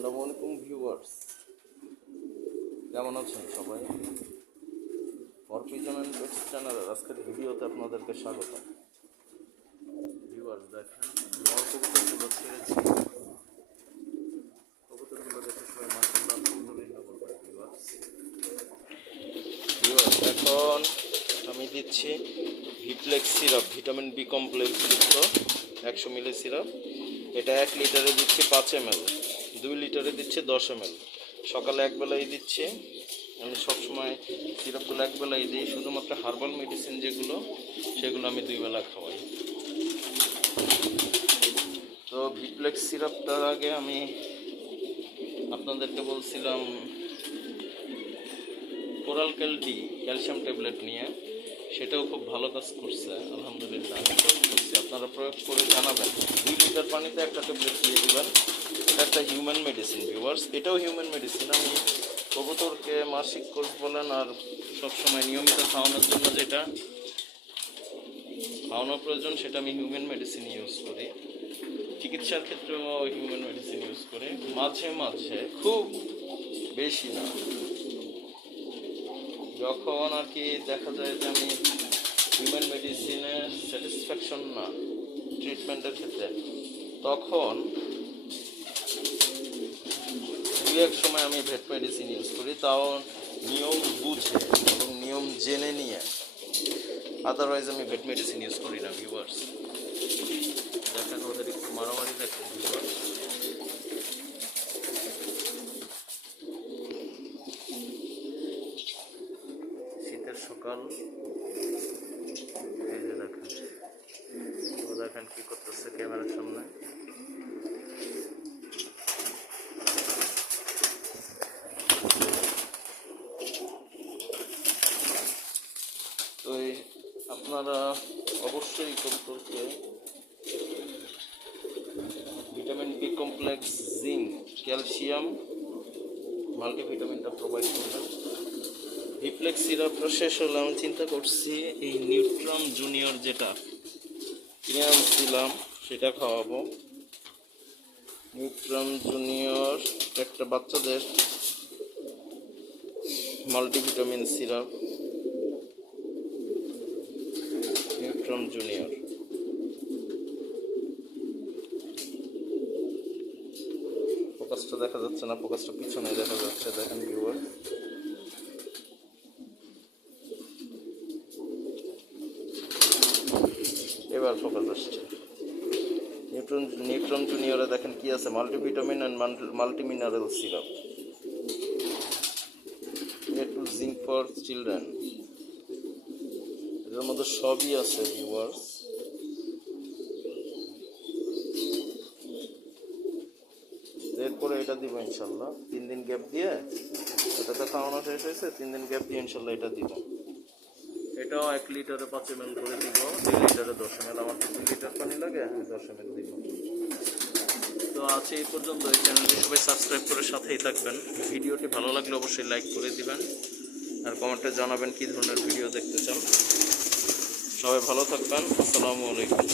আসসালামু আলাইকুম ভিউয়ার্স, কেমন আছেন সবাই? ফর পিজন অ্যান্ড পেটস চ্যানেলের আজকের ভিডিওতে আপনাদেরকে স্বাগত। ভিউয়ার্স দেখেন, নর কবুতরগুলো ছেড়েছি। কবুতরগুলো দেখে সবাই মাশাআল্লাহ আলহামদুলিল্লাহ বলবেন। ভিউয়ার্স এখন আমি দিচ্ছি Viplex syrup, vitamin B complex যুক্ত 100 মিলি সিরাপ। এটা 1 লিটারে দিচ্ছি 5 ml, 2 লিটারে দিচ্ছি 10 ml। সকালে একবেলাই দিচ্ছি। আমি সবসময় সিরাপগুলো একবেলাই দিই, শুধুমাত্র হার্বাল মেডিসিন যেগুলো সেগুলো আমি 2 বেলা খাওয়াই। তো ভিপ্লেক্স সিরাপটার আগে আমি আপনাদেরকে বলছিলাম কোরাল ক্যালডি ক্যালসিয়াম ট্যাবলেট নিয়ে, সেটাও খুব ভালো কাজ করছে আলহামদুলিল্লাহ। আমি প্রয়োগ করছি, আপনারা প্রয়োগ করে জানাবেন। 2 লিটার পানিতে একটা ট্যাবলেট দিয়ে দেবেন। এটা একটা হিউম্যান মেডিসিন ভিউয়ার্স, এটাও হিউম্যান মেডিসিন। আমি কবুতরকে মাসিক কোর্স বলেন আর সবসময় নিয়মিত খাওয়ানোর জন্য যেটা খাওয়ানো প্রয়োজন সেটা আমি হিউম্যান মেডিসিন ইউজ করি। চিকিৎসার ক্ষেত্রেও হিউম্যান মেডিসিন ইউজ করি, মাঝে মাঝে, খুব বেশি না। যখন আর কি দেখা যায় যে আমি হিউম্যান মেডিসিনে স্যাটিসফ্যাকশন না ট্রিটমেন্টের ক্ষেত্রে, তখন 2-1 সময় আমি ভেট মেডিসিন ইউজ করি, তাও নিয়ম বুঝে এবং নিয়ম জেনে নিয়ে। আদারওয়াইজ আমি ভেট মেডিসিন ইউজ করি না ভিউয়ার্স। দেখেন ওদের একটু মারামারি দেখেন ভিউয়ার্স। শীতের সকাল, এই যে দেখেন ও দেখেন কি করতেছে ক্যামেরার সামনে। তো আপনারা অবশ্যই কবুতরকে vitamin B complex, zinc, calcium, মাল্টিভিটামিনটা প্রোভাইড করবেন। ভিপ্লেক্স সিরাপটা শেষ হলে আমি চিন্তা করছি এই নিউট্রাম জুনিয়র যেটা কিনে আনছিলাম সেটা খাওয়াবো। নিউট্রাম জুনিয়র একটা বাচ্চাদের মাল্টিভিটামিন সিরাপ, নিউট্রাম জুনিয়র। ফোকাসটা দেখা যাচ্ছে না, ফোকাসটা পিছনে দেখা যাচ্ছে, দেখেন ভিউয়ার। এবার ফোকাস আসছে। নিউট্রাম জুনিয়রে দেখেন কি আছে, multivitamin and multimineral syrup, A to zinc for children. এর মধ্যে সবই আছে ভিউয়ার্স। এরপরে এটা দিব ইনশাল্লাহ 3 দিন গ্যাপ দিয়ে। এটাতে খাওয়ানো শেষ হয়েছে, 3 দিন গ্যাপ দিয়ে ইনশাল্লাহ এটা দিব। এটাও 1 লিটারে 5 ml করে দিব, 2 লিটারে 10 ml। আমার 2 লিটার পানি লাগে, আমি 10 ml দিব। তো আছে এই পর্যন্ত। এই চ্যানেলটি সবাই সাবস্ক্রাইব করে সাথেই থাকবেন। ভিডিওটি ভালো লাগলে অবশ্যই লাইক করে দিবেন আর কমেন্টে জানাবেন কী ধরনের ভিডিও দেখতে চান। সবাই ভালো থাকবেন। আসসালামু আলাইকুম।